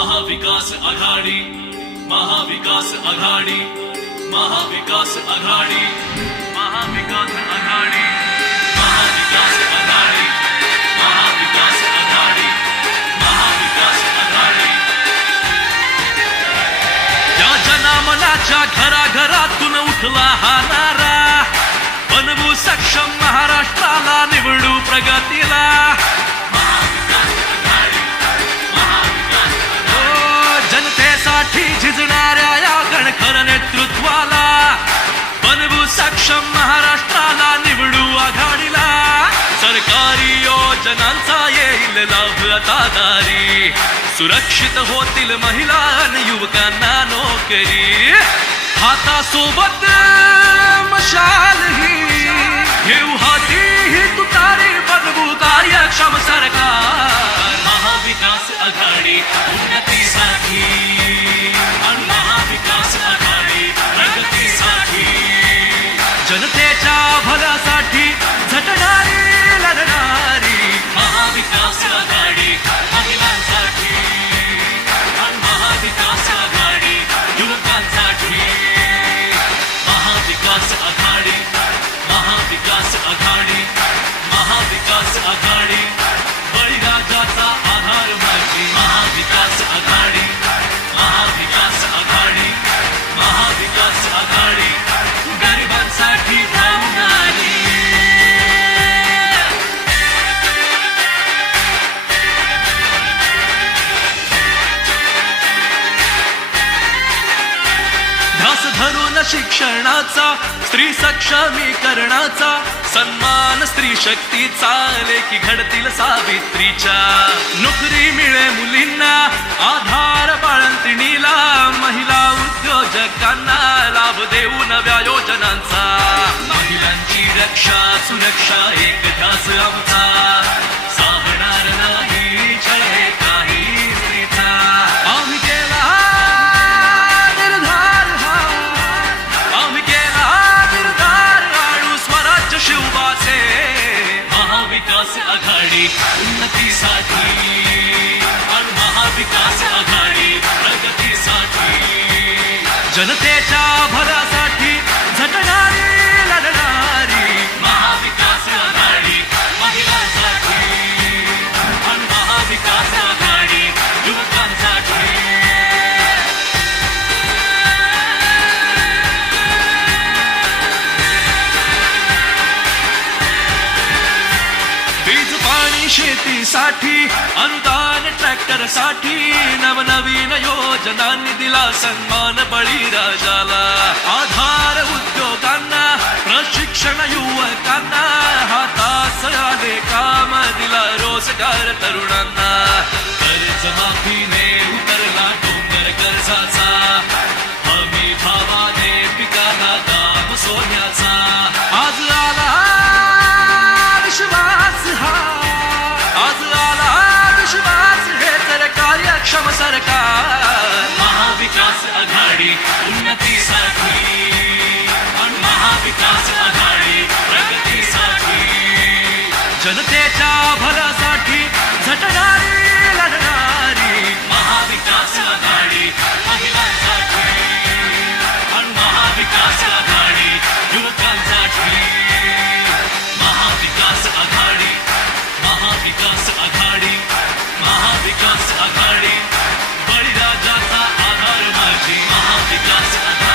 महाविकास आघाडी महाविकास आघाडी महाविकास आघाडी महाविकास आघाडी महाविकास आघाडी महाविकास आघाडी महाविकास आघाडी. या जनामनाच्या घराघरातून उठला हा नारा. बनवू सक्षम महाराष्ट्राला निवडू प्रगतीला. साठी झिजणाऱ्या या गणखर नेतृत्वाला बनवू सक्षम महाराष्ट्राला निवडू आघाडीला. सरकारी योजनांचा येईल लाभ आता दारी सुरक्षित होतील महिला आणि युवकांना नोकरी. हातासोबत मशाल शिक्षणाचा स्त्री सक्षमीकरणाचा सन्मान स्त्री चाले की घडतील सावित्रीच्या. नोकरी मिळे मुलींना आधार बाळंतिणीला महिला उद्योजकांना लाभ देऊ नव्या योजनांचा. महिलांची रक्षा सुरक्षा एक ध्यास आमचा आघाडी उन्नतीसाठी. महाविकास आघाडी प्रगतीसाठी. जनतेच्या भरासाठी साठी अनुदान ट्रॅक्टरसाठी नवनवीन योजनांनी दिला सन्मान बळीराजाला. आधार उद्योगांना प्रशिक्षण जनतेच्या भल्यासाठी झटणारी लढणारी महाविकास आघाडी महिलांसाठी. पण महाविकास आघाडी युवकांसाठी. महाविकास आघाडी महाविकास आघाडी महाविकास आघाडी आधार माझी. महाविकास आघाडी